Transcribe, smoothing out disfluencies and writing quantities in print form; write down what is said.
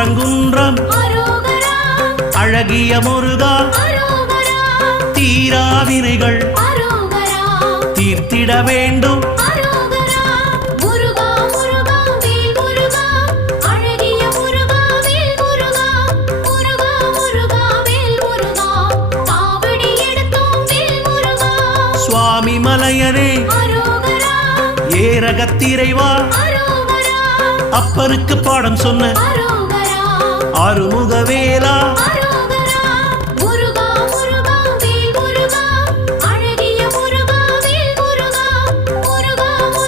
திருப்பரங்குன்றம் அழகிய முருகா தீராவினைகள் தீர்த்திட வேண்டும் சுவாமி மலையனே ஏரகத்திரைவா அப்பனுக்கு பாடம் சொன்ன ஆறுமுகவேலா